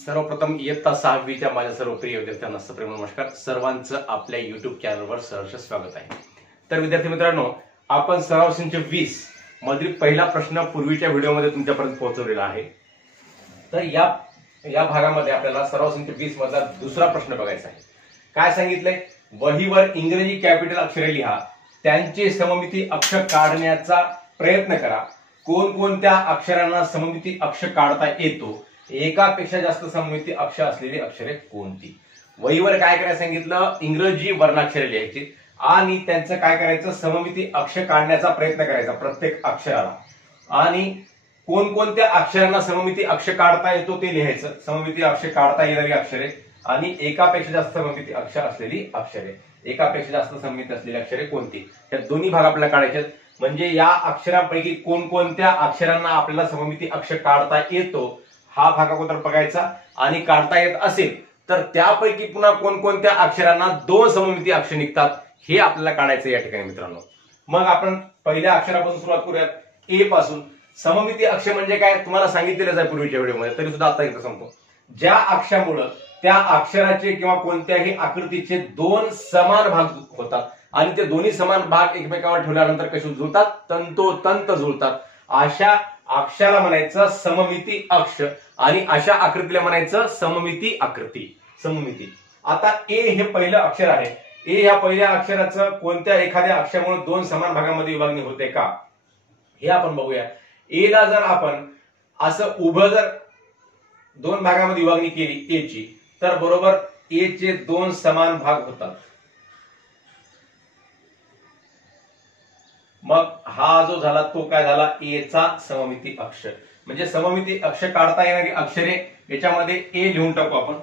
सर्वप्रथम इयत्ता 6वीच्या माझ्या सर्व प्रिय विद्यार्थ्यांना सप्रेम नमस्कार. सर्वांचं आपल्या युट्यूब चॅनलवर सहर्ष स्वागत आहे. तर विद्यार्थी मित्रांनो, आपण सराव संच 20 मधील पहिला प्रश्न पूर्वीच्या व्हिडिओमध्ये तुमच्यापर्यंत पोहोचवलेला आहे. तर या भागामध्ये आपल्याला सराव संच 20 मधला दुसरा प्रश्न बघायचा आहे. काय सांगितलंय? वहीवर इंग्रजी कॅपिटल अक्षरे लिहा, त्यांचे सममिती अक्ष काढण्याचा प्रयत्न करा. कोणकोणत्या अक्षरांना सममिती अक्ष काढता येतो? एकापेक्षा जास्त सममिती अक्ष असलेली अक्षरे कोणती? वहीवर काय करायला सांगितलं? इंग्रजी वर्णाक्षरे लिहायची आणि त्यांचं काय करायचं? सममिती अक्ष काढण्याचा प्रयत्न करायचा प्रत्येक अक्षराला. आणि कोणकोणत्या अक्षरांना सममिती अक्ष काढता येतो ते लिहायचं. सममिती अक्ष काढता येणारी अक्षरे आणि एकापेक्षा जास्त सममिती अक्ष असलेली अक्षरे. एकापेक्षा जास्त सममिती असलेली अक्षरे कोणती? या दोन्ही भाग आपल्याला काढायचे. म्हणजे या अक्षरांपैकी कोणकोणत्या अक्षरांना आपल्याला सममिती अक्ष काढता येतो हा भाग अगोदर बघायचा. आणि काढता येत असेल तर त्यापैकी पुन्हा कोणकोणत्या अक्षरांना दोन सममिती अक्ष निघतात हे आपल्याला काढायचं या ठिकाणी मित्रांनो. मग आपण पहिल्या अक्षरापासून सुरुवात करूयात. ए पासून. सममिती अक्ष म्हणजे काय तुम्हाला सांगितलेलंच आहे पूर्वीच्या व्हिडिओमध्ये, तरी सुद्धा आता एकदा सांगतो. ज्या अक्षरामुळे त्या अक्षराचे किंवा कोणत्याही आकृतीचे दोन समान भाग होतात आणि ते दोन्ही समान भाग एकमेकावर ठेवल्यानंतर कसे जुळतात? तंतोतंत जुळतात. अशा अक्षराला म्हणायचं सममिती अक्ष आणि अशा आकृतीला म्हणायचं सममिती आकृती. सममिती. आता ए हे पहिलं अक्षर आहे. ए ह्या पहिल्या अक्षराचं कोणत्या एखाद्या अक्षरामुळे दोन समान भागामध्ये विभागणी होते का हे आपण बघूया. ए ला जर आपण असं उभं जर दोन भागामध्ये विभागणी केली ए ची, तर बरोबर ए चे दोन समान भाग होतात. मग हा जो झाला तो काय झाला? ए चा सममिती अक्ष. म्हणजे सममिती अक्ष काढता येणारी अक्षरे याच्यामध्ये ए लिहून टाकू आपण.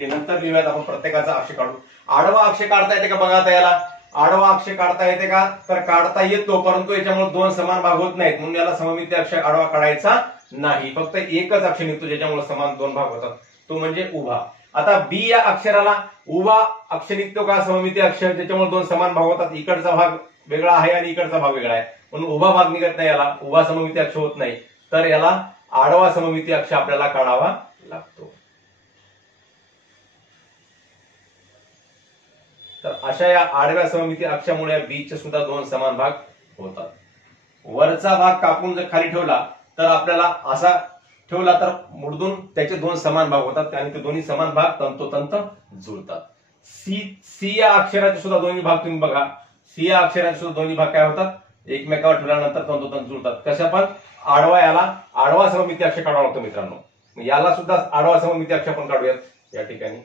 ते नंतर लिहूयात आपण प्रत्येकाचा अक्ष काढू. आडवा अक्ष काढता येते का बघा आता याला? आडवा अक्ष काढता येते का? तर काढता येतो, परंतु याच्यामुळे दोन समान भाग होत नाहीत म्हणून याला सममिती अक्ष आडवा काढायचा नाही. फक्त एकच अक्ष निघतो ज्याच्यामुळे समान दोन भाग होतात, तो म्हणजे उभा. आता बी या अक्षराला उभा अक्ष निघतो का? सममिती अक्षर ज्याच्यामुळे दोन समान भाग होतात. इकडचा भाग वेगळा आहे आणि इकडचा भाग वेगळा आहे म्हणून उभा भाग निघत नाही, याला उभा सममिती अक्ष होत नाही. तर याला आडवा सममिती अक्ष आपल्याला काढावा लागतो. तर अशा या आडव्या सममिती अक्षामुळे बी चे सुद्धा दोन समान भाग होतात. वरचा भाग कापून जर खाली ठेवला तर आपल्याला असा ठेवला तर मुडदून त्याचे दोन समान भाग होतात आणि ते दोन्ही समान भाग तंतोतंत जुळतात. सी या अक्षराचे सुद्धा दोन्ही भाग तुम्ही बघा. सी या अक्षराचे सुद्धा दोन्ही भाग काय होतात? एकमेकावर ठेवल्यानंतर तंतोतंत जुळतात. कशा पण आडवा याला आडवा सममिती अक्ष काढावा लागतो मित्रांनो. याला सुद्धा आडवा सममिती अक्ष आपण काढूयात या ठिकाणी.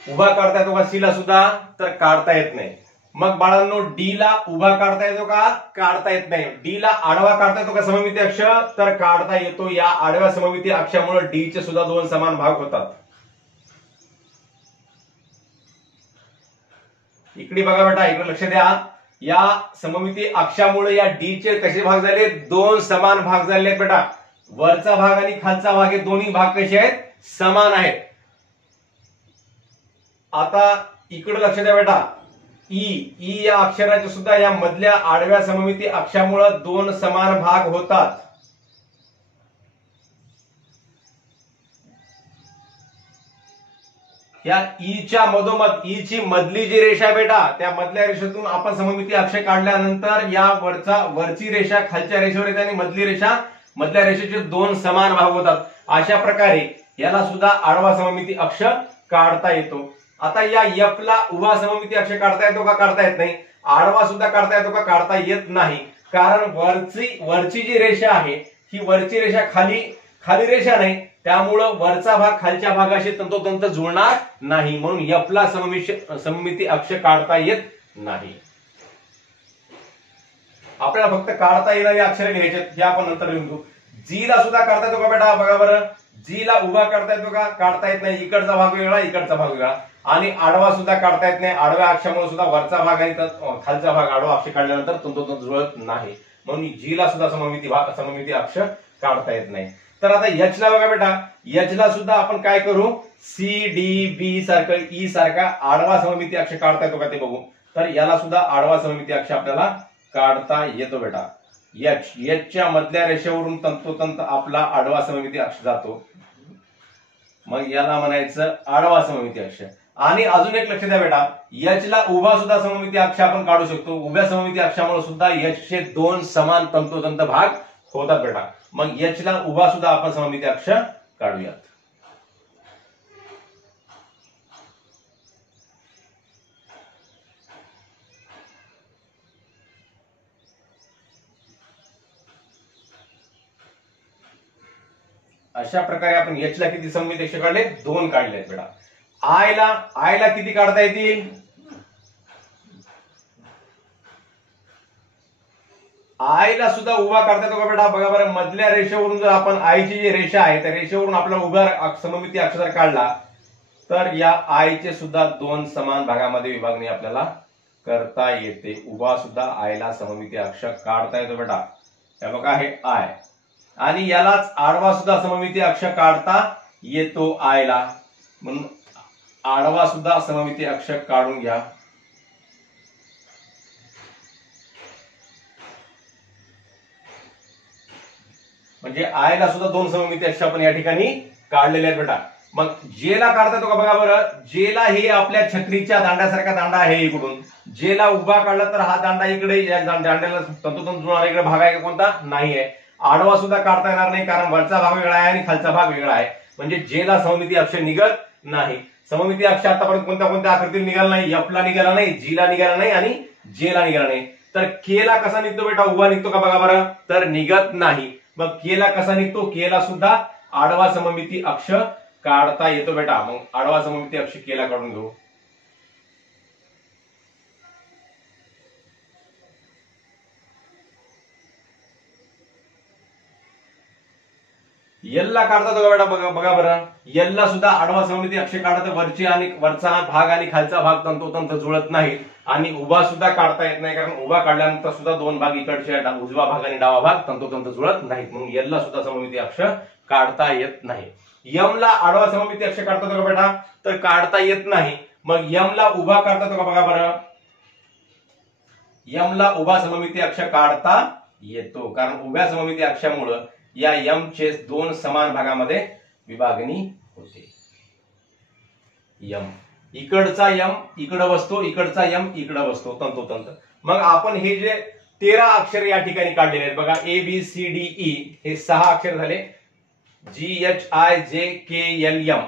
उभा काढता येतो का सी ला सुद्धा? तर काढता येत नाही. मग बाळांनो डी ला उभा काढता येतो का? काढता येत नाही. डी ला आडवा काढता येतो का सममिती अक्ष? तर काढता येतो. या आडव्या सममिती अक्षामुळे डी चे सुद्धा दोन समान भाग होतात. इकडे बघा बेटा, इकडे लक्ष द्या. या सममिती अक्षामुळे या डी चे कसे भाग झाले? दोन समान भाग झाले आहेत बेटा. वरचा भाग आणि खालचा भाग हे दोन्ही भाग कसे आहेत? समान आहेत. आता इकडे लक्ष द्या बेटा. ई या अक्षराचे सुद्धा या मधल्या आडव्या सममिती अक्षामुळे दोन समान भाग होतात. या ईच्या मधोमध ई ची मधली जी रेषा आहे बेटा, त्या मधल्या रेषेतून आपण सममिती अक्ष काढल्यानंतर या वरची रेषा खालच्या रेषेवर येते आणि मधल्या रेषेचे दोन समान भाग होतात. अशा प्रकारे याला सुद्धा आडवा सममिती अक्ष काढता येतो. आता या एफ ला उभा सममिती अक्ष काढता येतो का? काढता येत नाही. आडवा सुद्धा काढता येतो का? काढता येत नाही. कारण वरची जी रेषा आहे ही वरची रेषा खाली रेषा नाही, त्यामुळं वरचा भाग खालच्या भागाशी तंतोतंत जुळणार नाही म्हणून एफ ला सममिती अक्ष काढता येत नाही. आपल्याला फक्त काढता येणारी अक्षरे लिहायची हे आपण नंतर लिहून घेऊ. जी ला सुद्धा काढता येतो का बेटा? बघा बरं. जी ला उभा काढता येतो का? काढता येत नाही. इकडचा भाग वेगळा, इकडचा भाग वेगळा. आणि आडवा सुद्धा काढता येत नाही. आडव्या अक्षामुळे सुद्धा वरचा भाग आणि खालचा भाग आडवा अक्ष काढल्यानंतर तंतोतंत जुळत नाही म्हणून जी ला सुद्धा सममिती अक्ष काढता येत नाही. तर आता एच ला बघा बेटा. एच ला सुद्धा आपण काय करू? सी डी बी सारखं ई सारखा आडवा सममिती अक्ष काढता येतो का ते बघू. तर याला सुद्धा आडवा सममिती अक्ष आपल्याला काढता येतो बेटा. एचच्या मधल्या रेषेवरून तंतोतंत आपला आडवा सममिती अक्ष जातो, मग याला म्हणायचं आडवा सममिती अक्ष. आणि अजून एक लक्ष द्या बेटा, एच ला उभा सुद्धा सममिती अक्ष आपण काढू शकतो. उभ्या सममिती अक्षामुळे सुद्धा एच चे दोन समान तंतोतंत भाग होतात बेटा. मग एच ला उभा सुद्धा आपण सममिती अक्ष काढूयात. अशा प्रकारे आपण एच ला किती सममिती अक्ष काढले? 2 काढलेत बेटा. आय ला किती काढता येतील? आय ला सुद्धा उभा काढता येतो का बेटा? बघा बरं, मधल्या रेषेवरून जर आपण आयची जी रेषा आहे त्या रेषेवरून आपल्याला उभा सममिती अक्ष जर काढला तर या आयचे सुद्धा 2 समान भागामध्ये विभागणी आपल्याला करता येते. उभा सुद्धा आयला सममिती अक्ष काढता येतो बेटा. हे बघा, हे आय, आणि यालाच आडवा सुद्धा सममिती अक्ष काढता येतो आयला. म्हणून आडवा सुद्धा सममिती अक्ष काढून घ्या. म्हणजे आयला सुद्धा 2 सममिती अक्ष आपण या ठिकाणी काढलेले आहेत बेटा. मग जे ला काढता येतो का? बघा बरं, जे ला हे आपल्या छत्रीच्या दांड्यासारखा दांडा आहे. इकडून जे ला उभा काढला तर हा दांडा इकडे, या दांड्याला तंतोतंत जुळणारा इकडे भाग आहे का? कोणता? नाही आहे. आडवा सुद्धा काढता येणार नाही, कारण वरचा भाग वेगळा आहे आणि खालचा भाग वेगळा आहे. म्हणजे जे ला सममिती अक्ष निघत नाही. सममिती अक्ष आतापर्यंत कोणत्या कोणत्या आकृतीला निघाला नाही? एफ ला निघाला नाही, जी ला निघाला नाही आणि जे ला निघाला नाही. तर के ला कसा निघतो बेटा? उभा निघतो का? बघा बरं, तर निघत नाही. मग के ला कसा निघतो? के ला सुद्धा आडवा सममिती अक्ष काढता येतो बेटा. मग आडवा सममिती अक्ष के ला काढून घेऊ. एल ला काढता येतो का बेटा? बघा बरं, एल ला सुद्धा आडवा सममिती अक्ष काढता. वरची आणि वरचा भाग आणि खालचा भाग तंतोतंत जुळत नाही. आणि उभा सुद्धा काढता येत नाही, कारण उभा काढल्यानंतर सुद्धा 2 भाग इकडचे उजवा भाग आणि डावा भाग तंतोतंत जुळत नाहीत. म्हणून एल ला सुद्धा सममिती अक्ष काढता येत नाही. यम ला आडवा सममिती अक्ष काढता येतो का बेटा? तर काढता येत नाही. मग यम ला उभा काढता येतो का? बघा बरं, यम ला उभा सममिती अक्ष काढता येतो, कारण उभ्या सममिती अक्षामुळे या यम चे 2 समान भागामध्ये विभागणी होते. यम इकडचा यम इकडे बसतो, इकडचा यम इकडे बसतो तंतोतंत. मग आपण हे जे 13 अक्षर या ठिकाणी काढलेले आहेत बघा, A B C D E, हे 6 अक्षर झाले. जी एच आय जे के एल एम,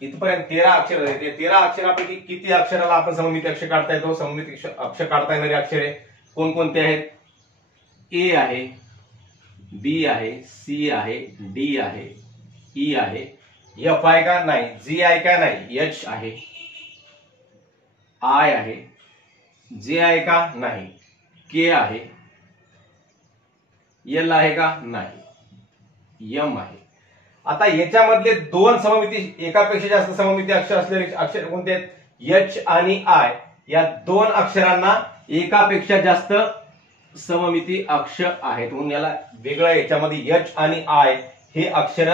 इथपर्यंत 13 अक्षर झाले. ते 13 अक्षरापैकी किती अक्षराला आपण सममिती अक्ष काढता येतो? सममिती अक्ष काढता येणारे अक्षरे कोणकोणते आहेत? ए आहे, बी आहे, सी आहे, डी आहे, ई आहे. एफ आहे का? नाही. जी आहे का? नाही. एच आहे, आय आहे, जे आहे का? नाही. के आहे, एल आहे का? नाही. एम आहे. आता याच्यामधले 2 सममिती, एकापेक्षा जास्त सममिती अक्ष असलेले अक्षर कोणते आहेत? एच आणि आय. या 2 अक्षरांना एकापेक्षा जास्त सममिती अक्ष आहेत, म्हणून याला वेगळं. याच्यामध्ये एच आणि आय हे अक्षर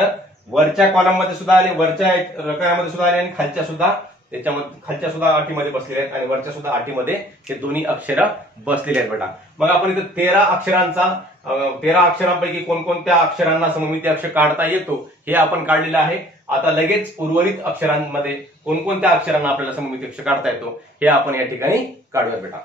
वरच्या कॉलम मध्ये सुद्धा आले, वरच्या रकान्यामध्ये सुद्धा आले, आणि खालच्या सुद्धा त्याच्यामध्ये खालच्या सुद्धा अटीमध्ये बसलेले आहेत, आणि वरच्या सुद्धा अटीमध्ये हे दोन्ही अक्षर बसलेले आहेत बेटा. मग आपण इथे 13 अक्षरांपैकी कोणकोणत्या अक्षरांना सममिती अक्ष काढता येतो हे आपण काढलेलं आहे. आता लगेच उर्वरित अक्षरांमध्ये कोणकोणत्या अक्षरांना आपल्याला सममिती अक्ष काढता येतो हे आपण या ठिकाणी काढूया बेटा.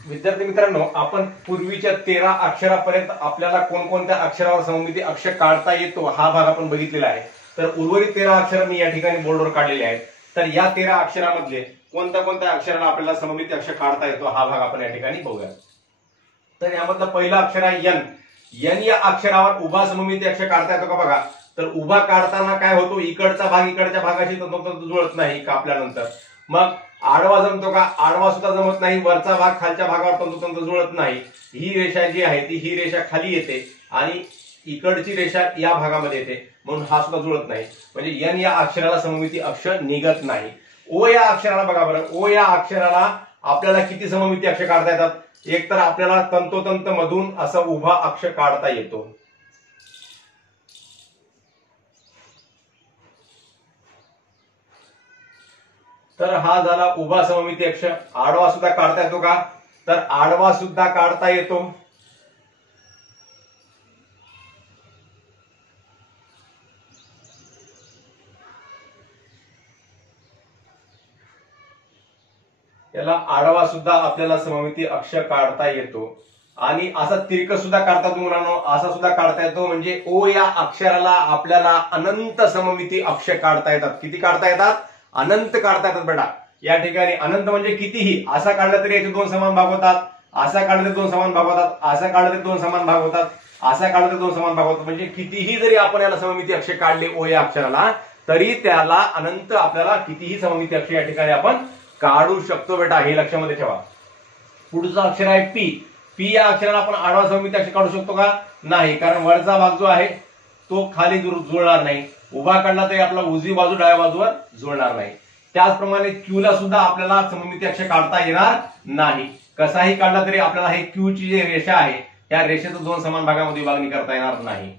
विद्यार्थी मित्रांनो, आपण पूर्वीच्या 13 अक्षरापर्यंत आपल्याला कोणकोणत्या अक्षरावर सममिती अक्ष काढता येतो हा भाग आपण बघितलेला आहे. तर उर्वरित 13 अक्षर मी या ठिकाणी बोर्डवर काढलेले आहेत. तर या 13 अक्षरामधले कोणत्या कोणत्या अक्षराला आपल्याला सममिती अक्ष काढता येतो हा भाग आपण या ठिकाणी बघूया. तर यामधलं पहिलं अक्षर आहे एन. एन या अक्षरावर उभा सममिती अक्ष काढता येतो का? बघा, तर उभा काढताना काय होतो? इकडचा भाग इकडच्या भागाशी तंतोतंत जुळत नाही कापल्यानंतर. मग आडवा जमतो का? आडवा सुद्धा जमत नाही. वरचा भाग खालच्या भागावर तंतोतंत जुळत नाही. ही रेषा जी आहे ती ही रेषा खाली येते आणि इकडची रेषा या भागामध्ये येते, म्हणून हा सुद्धा जुळत नाही. म्हणजे एन या अक्षराला सममिती अक्ष निघत नाही. ओ या अक्षराला बघा बरं, ओ या अक्षराला आपल्याला किती सममिती अक्ष काढता येतात? एक तर आपल्याला तंतोतंत मधून असा उभा अक्ष काढता येतो. तर हा झाला उभा सममिती अक्ष. आडवा सुद्धा काढता येतो का? तर आडवा सुद्धा काढता येतो. याला आडवा सुद्धा आपल्याला सममिती अक्ष काढता येतो. आणि असा तिरक सुद्धा काढता येतो मुलांनो, असा सुद्धा काढता येतो. म्हणजे ओ या अक्षराला आपल्याला अनंत सममिती अक्ष काढता येतात. किती काढता येतात? अनंत काढता येतात बेटा. या ठिकाणी अनंत म्हणजे कितीही. असा काढला तरी याचे दोन समान भाग होतात, असा काढला तरी दोन समान भाग होतात, असा काढला तरी दोन समान भाग होतात, असा काढला तरी दोन समान भाग होतात. म्हणजे कितीही जरी आपण याला सममिती अक्ष काढले ओ या अक्षराला, तरी त्याला अनंत आपल्याला कितीही सममिती अक्ष या ठिकाणी आपण काढू शकतो बेटा. हे लक्षामध्ये ठेवा. पुढचं अक्षर आहे पी. पी या अक्षराला आपण आडवा सममिती अक्ष काढू शकतो का? नाही, कारण वरचा भाग जो आहे तो खाली जुळणार नाही. उभा काढला तरी आपला उजवी बाजू डाव्या बाजूवर जुळणार नाही. त्याचप्रमाणे क्यू ला सुद्धा आपल्याला सममिती अक्ष काढता येणार नाही. कसाही काढला तरी आपल्याला हे क्यू ची जी रेषा आहे त्या रेषेचं दोन समान भागामध्ये विभागणी करता येणार नाही.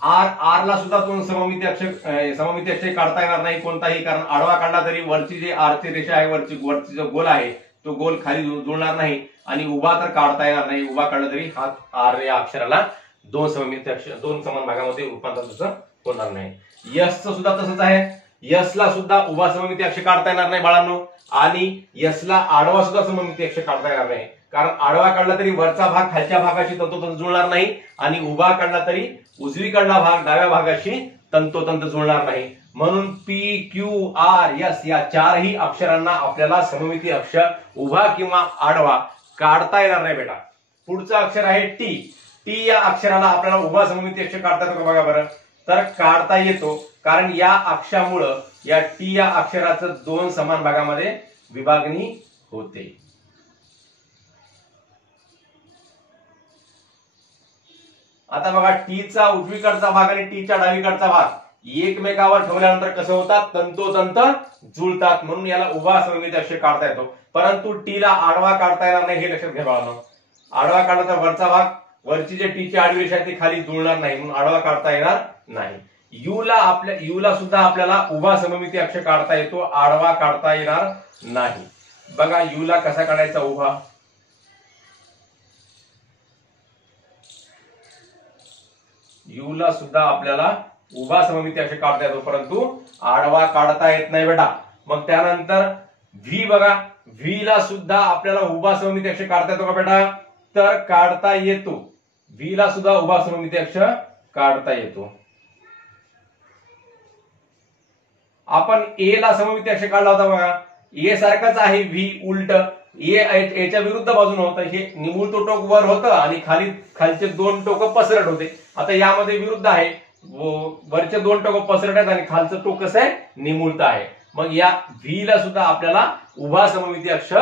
आर ला सुद्धा दोन सममिती अक्ष काढता येणार नाही कोणताही, कारण आडवा काढला तरी वरची जी आर ची रेषा आहे, वरची जो गोल आहे तो गोल खाली जुळणार नाही. आणि उभा तर काढता येणार नाही. उभा काढला तरी हा आर या अक्षराला दोन सममिती अक्ष दोन समान भागामध्ये रूपांतर होणार नाही. यस च सुद्धा तसंच आहे. यस ला सुद्धा उभा सममिती अक्ष काढता येणार नाही बाळांनो. आणि यस ला आडवा सुद्धा सममिती अक्ष काढता येणार नाही, कारण आडवा काढला तरी वरचा भाग खालच्या भागाशी तंतोतंत जुळणार नाही. आणि उभा काढला तरी उजवीकडला भाग डाव्या भागाशी तंतोतंत जुळणार नाही. म्हणून पी क्यू आर एस या चारही अक्षरांना आपल्याला सममिती अक्ष उभा किंवा आडवा काढता येणार नाही बेटा. पुढचं अक्षर आहे टी. टी या अक्षराला आपल्याला उभा सममिती अक्ष काढता येतो का बघा बरं. तर काढता येतो, कारण या अक्षामुळं या टी या अक्षराचं दोन समान भागामध्ये विभागणी होते. आता बघा, टीचा उजवीकडचा भाग आणि टीच्या डावीकडचा भाग एकमेकावर ठेवल्यानंतर कसं होतात? तंतोतंत जुळतात. म्हणून याला उभा सममिती अक्ष काढता येतो. परंतु टीला आडवा काढता येणार नाही, हे लक्षात घ्यावं. आडवा काढला तर वरचा भाग, वरची जे टीची आडवी रेषा ती खाली जुळणार नाही, म्हणून आडवा काढता येणार नाही. युला सुद्धा आपल्याला उभा सममिती अक्ष काढता येतो, आडवा काढता येणार नाही. बघा युला कसा काढायचा उभा. युला सुद्धा आपल्याला उभा सममिती अक्ष काढता येतो, परंतु आडवा काढता येत नाही बेटा. मग त्यानंतर व्ही बघा, व्ही ला सुद्धा आपल्याला उभा सममिती अक्ष काढता येतो का बेटा? तर काढता येतो. व्ही ला सुद्धा उभा सममिती अक्ष काढता येतो. आपण ए ला सममिती अक्ष काढला होता बघा. ए सारखाच आहे व्ही, उलट एच्या विरुद्ध बाजूने होतं. हे निमुळतं टोक वर होतं आणि खालचे दोन टोक पसरट होते. आता यामध्ये विरुद्ध आहे, वरचे दोन टोक पसरट आहेत आणि खालचं टोक कसं आहे? निमुळतं आहे. मग या व्ही ला सुद्धा आपल्याला उभा सममिती अक्ष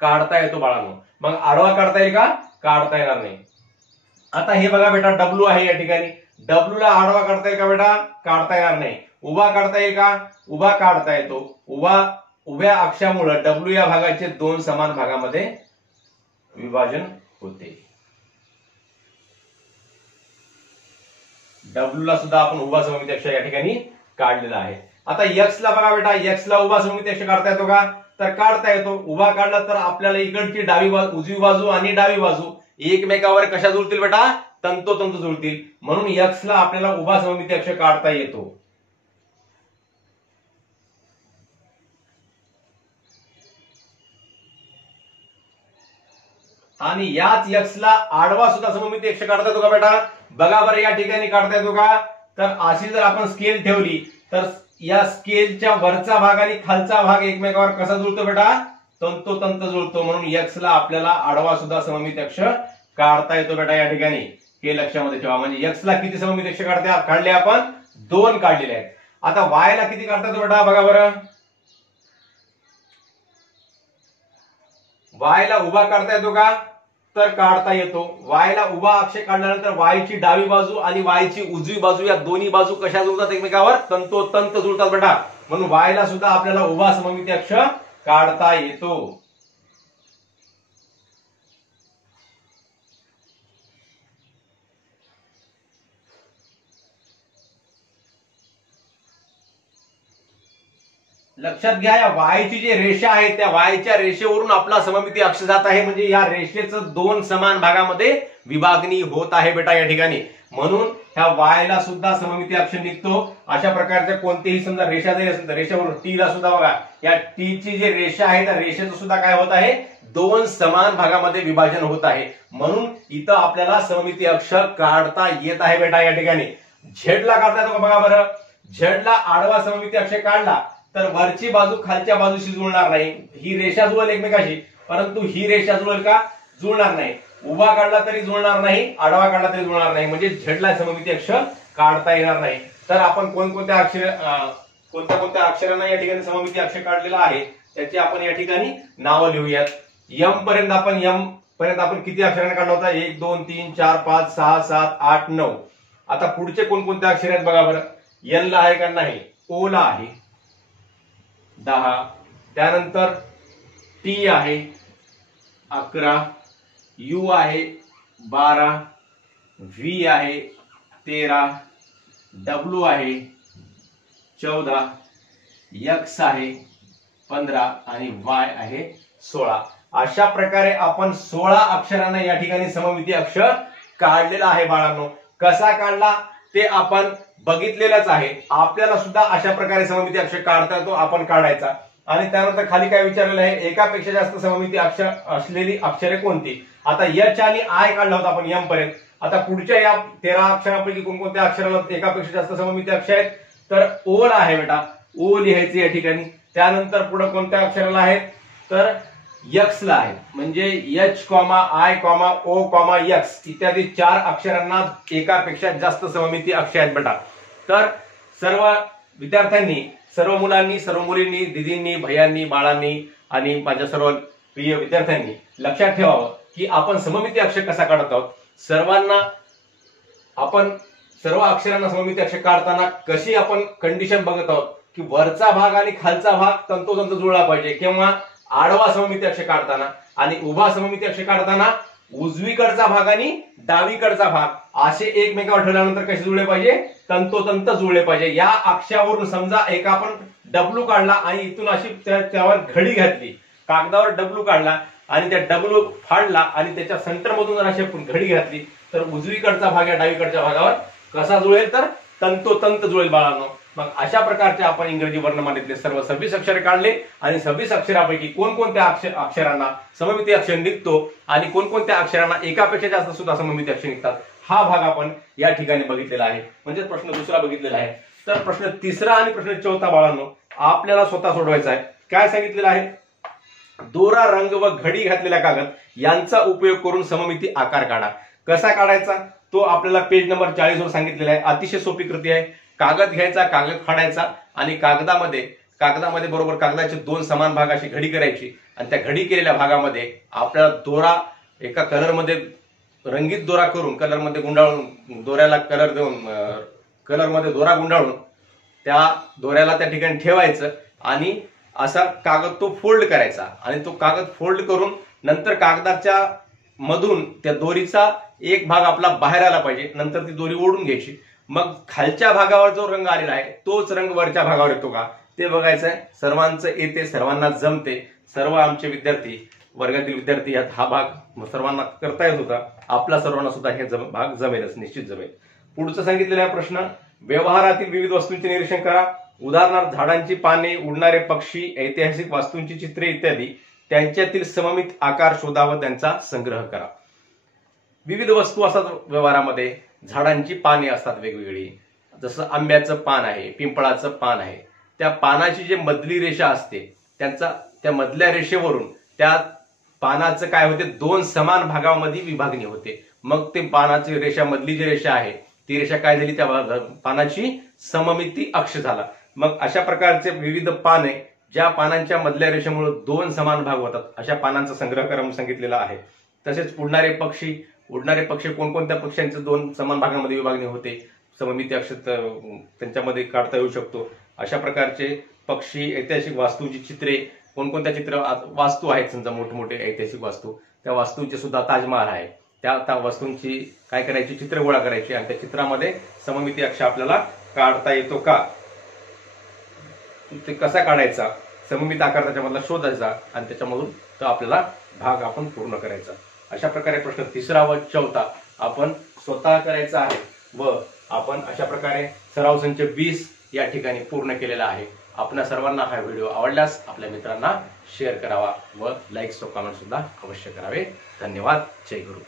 काढता येतो बाळांनो. मग आडवा काढता येईल का? काढता येणार नाही. आता हे बघा बेटा, डब्ल्यू आहे या ठिकाणी. डब्ल्यू ला आडवा काढता येईल का बेटा? काढता येणार नाही. उभा काढता येईल का? उभा काढता येतो. उभ्या अक्षामुळे डब्ल्यू या भागाचे दोन समान भागामध्ये विभाजन होते. डब्ल्यू ला सुद्धा आपण उभा सममिती अक्ष या ठिकाणी काढलेला आहे. आता एक्स ला बघा बेटा, एक्स ला उभा सममिती अक्ष काढता येतो का? तर काढता येतो. उभा काढला तर आपल्याला इकडची डावी बाजू, उजवी बाजू आणि डावी बाजू एकमेकावर कशा जुळतील बेटा? तंतोतंत जुळतील. म्हणून एक्स ला आपल्याला उभा सममिती अक्ष काढता येतो. आणि याच एक्स ला आडवा सुद्धा सममिती अक्ष काढता येतो का बेटा? बघा बरं, या ठिकाणी काढता येतो का? तर अशी जर आपण स्केल ठेवली तर या स्केलच्या वरचा भाग आणि खालचा भाग एकमेकावर कसा जुळतो बेटा? तंतोतंत जुळतो. म्हणून एक्स ला आपल्याला आडवा सुद्धा सममिती अक्ष काढता येतो बेटा या ठिकाणी. हे लक्षामध्ये ठेवा. म्हणजे एक्स ला किती सममिती अक्ष काढले आपण? दोन काढलेले आहेत. आता वाय ला किती काढता येतो बेटा? बघा बरं, वाय ला उभा काढता येतो का? तर काढता येतो. वाय ला उभा अक्ष काढल्यानंतर वायची डावी बाजू आणि वायची उजवी बाजू या दोन्ही बाजू कशा जुळतात? एकमेकावर तंतोतंत जुळतात बेटा. म्हणून वाय ला सुद्धा आपल्याला उभा सममिती अक्ष काढता येतो. लक्षात घ्या, या वायची जी रेषा आहे त्या वायच्या रेषेवरून आपला सममिती अक्ष जात आहे, म्हणजे या रेषेचं दोन समान भागामध्ये विभागणी होत आहे बेटा या ठिकाणी. म्हणून ह्या वायला सुद्धा सममिती अक्ष निघतो. अशा प्रकारच्या कोणतेही समजा रेषा जरी असेल तर रेषेवरून टी ला सुद्धा बघा, या टी ची जी रेषा आहे त्या रेषेचं सुद्धा काय होत आहे, दोन समान भागामध्ये विभाजन होत आहे. म्हणून इथं आपल्याला सममिती अक्ष काढता येत आहे बेटा या ठिकाणी. झेडला काढता येतो का बघा बरं. झेडला आडवा सममिती अक्ष काढला तर वरची बाजू खालच्या बाजूशी जुळणार नाही. ही रेषा जुळेल एकमेकाशी, परंतु ही रेषा जुळेल का, जुळणार नाही. उभा काढला तरी जुळणार नाही, आडवा काढला तरी जुळणार नाही, म्हणजे झेडला सममिती अक्ष काढता येणार नाही. तर आपण कोणत्या अक्षरांना या ठिकाणी सममिती अक्ष काढलेला आहे त्याची आपण या ठिकाणी नावं लिहूयात. एम पर्यंत आपण किती अक्षरांना काढला होता, 1 2 3 4 5 6 7 8 9. आता पुढचे कोणकोणते अक्षर आहेत बघा बरं. एन ला आहे का नाही, ओ ला आहे 10, त्यानंतर टी आहे 11, यू आहे 12, व्ही आहे 13, डब्ल्यू आहे 14, एक्स आहे 15 आणि वाय आहे 16. अशा प्रकारे आपण 16 अक्षरांना या ठिकाणी सममिती अक्ष काढलेला आहे बाळांनो. कसा काढला ते आपण बघितलेलंच आहे. आपल्याला सुद्धा अशा प्रकारे सममिती अक्ष काढता येतो, आपण काढायचा. आणि त्यानंतर खाली काय विचारलेलं आहे, एकापेक्षा जास्त सममिती अक्ष असलेली अक्षरे कोणती. आता एच आणि आय काढला होता आपण एम पर्यंत. आता पुढच्या या 13 अक्षरांपैकी कोणकोणत्या अक्षराला एकापेक्षा जास्त सममिती अक्ष आहेत, तर ओ ला आहे बेटा, ओ लिहायचे या ठिकाणी. त्यानंतर पुढे कोणत्या अक्षराला आहेत, तर एक्स ला आहे, म्हणजे एच आय ओ एक्स इत्यादी 4 अक्षरांना एकापेक्षा जास्त सममिती अक्ष आहेत बेटा. तर सर्व विद्यार्थ्यांनी, सर्व मुलांनी, सर्व मुलींनी, दिदींनी, भैयांनी, बाळांनी आणि माझ्या सर्व प्रिय विद्यार्थ्यांनी लक्षात ठेवावं की आपण सममिती अक्ष कसा काढत आहोत. आपण सर्व अक्षरांना सममिती अक्ष काढताना कशी आपण कंडिशन बघत आहोत की वरचा भाग आणि खालचा भाग तंतोतंत जुळला पाहिजे, किंवा आडवा सममिती अक्ष काढताना आणि उभा सममिती अक्ष काढताना उजवीकडचा भाग आणि डावीकडचा भाग असे एकमेकावर ठेवल्यानंतर कसे जुळले पाहिजे, तंतोतंत जुळले पाहिजे. या अक्षावरून समजा एक आपण डब्ल्यू काढला आणि इथून अशी त्यावर घडी घातली, कागदावर डब्ल्यू काढला आणि त्या डब्ल्यू फाडला आणि त्याच्या सेंटर मधून जर अशी घडी घातली तर उजवीकडचा भाग या डावीकडच्या भागावर कसा जुळेल, तर तंतोतंत जुळेल बाळांनो. मग अशा प्रकारचे आपण इंग्रजी वर्णमालेतले सर्व 26 अक्षरे काढले आणि 26 अक्षरापैकी कोणकोणत्या अक्षरांना सममिती अक्षर निघतो आणि कोणकोणत्या अक्षरांना एकापेक्षा जास्त सुद्धा सममिती अक्षर निघतात, हा भाग आपण या ठिकाणी बघितलेला आहे. म्हणजे प्रश्न दुसरा बघितलेला आहे. तर प्रश्न तिसरा आणि प्रश्न चौथा बाळांनो आपल्याला स्वतः सोडवायचा आहे. काय सांगितलेलं आहे, दोरा, रंग व घडी घातलेला कागद यांचा उपयोग करून सममिती आकार काढा. कसा काढायचा तो आपल्याला पेज नंबर 40 वर सांगितलेला आहे. अतिशय सोपी कृती आहे. कागद घ्यायचा, कागद फाडायचा आणि कागदामध्ये बरोबर कागदाचे 2 समान भाग अशी घडी करायची आणि त्या घडी केलेल्या भागामध्ये आपल्याला दोरा एका कलरमध्ये रंगीत दोरा करून कलरमध्ये गुंडाळून दोऱ्याला कलर देऊन कलरमध्ये दोरा गुंडाळून त्या दोऱ्याला त्या ठिकाणी ठेवायचं आणि असा कागद तो फोल्ड करायचा आणि तो कागद फोल्ड करून नंतर कागदाच्या मधून त्या दोरीचा एक भाग आपला बाहेर आला पाहिजे, नंतर ती दोरी ओढून घ्यायची. मग खालच्या भागावर जो रंग आलेला आहे तोच रंग वरच्या भागावर येतो का ते बघायचं आहे. सर्वांचं येते, सर्वांना जमते. सर्व आमचे विद्यार्थी, वर्गातील विद्यार्थी यात हा भाग सर्वांना करता येत होता. आपला सर्वांना सुद्धा हे भाग जमेलच, निश्चित जमेल. पुढचं सांगितलेला आहे प्रश्न, व्यवहारातील विविध वस्तूंचे निरीक्षण करा. उदाहरणार्थ झाडांची पाने, उडणारे पक्षी, ऐतिहासिक वास्तूंची चित्रे इत्यादी त्यांच्यातील सममित आकार शोधा व त्यांचा संग्रह करा. विविध वस्तू असतात व्यवहारामध्ये. झाडांची पाने असतात वेगवेगळी, जसं आंब्याचं पान आहे, पिंपळाचं पान आहे. त्या पानाची जी मधली रेषा असते त्या मधल्या रेषेवरून त्या पानाचं काय होते, 2 समान भागामध्ये विभागणी होते. मग ते पानाची रेषा, मधली जी रेषा आहे ती रेषा काय झाली, त्या पानाची सममिती अक्ष झाला. मग अशा प्रकारचे विविध पाने, ज्या पानांच्या मधल्या रेषेमुळे 2 समान भाग होतात अशा पानांचा संग्रह करा सांगितलेला आहे. तसेच उडणारे पक्षी कोणकोणत्या पक्ष्यांचे 2 समान भागांमध्ये विभागणी होते, सममिती अक्ष त्यांच्यामध्ये काढता येऊ शकतो. अशा प्रकारचे पक्षी, ऐतिहासिक वास्तूंची चित्रे, कोणकोणत्या वास्तू आहेत समजा मोठमोठे ऐतिहासिक वास्तू, त्या वास्तूंचे सुद्धा ताजमहाल आहे, त्या वस्तूंची काय करायची, चित्र गोळा करायची आणि त्या चित्रामध्ये सममिती अक्ष आपल्याला काढता येतो का. ते कसा काढायचा, सममित आकार त्याच्यामधला शोधायचा आणि त्याच्यामधून तो आपल्याला भाग आपण पूर्ण करायचा. अशा प्रकारे प्रश्न 3रा व 4था आपण स्वतः करायचा आहे व आपण अशा प्रकारे सराव संच 20 या ठिकाणी पूर्ण केलेला आहे. आपल्या सर्वांना हा व्हिडिओ आवडल्यास आपल्या मित्रांना शेअर करावा व लाईक्स व कमेंट सुद्धा अवश्य करावे. धन्यवाद. जय गुरु.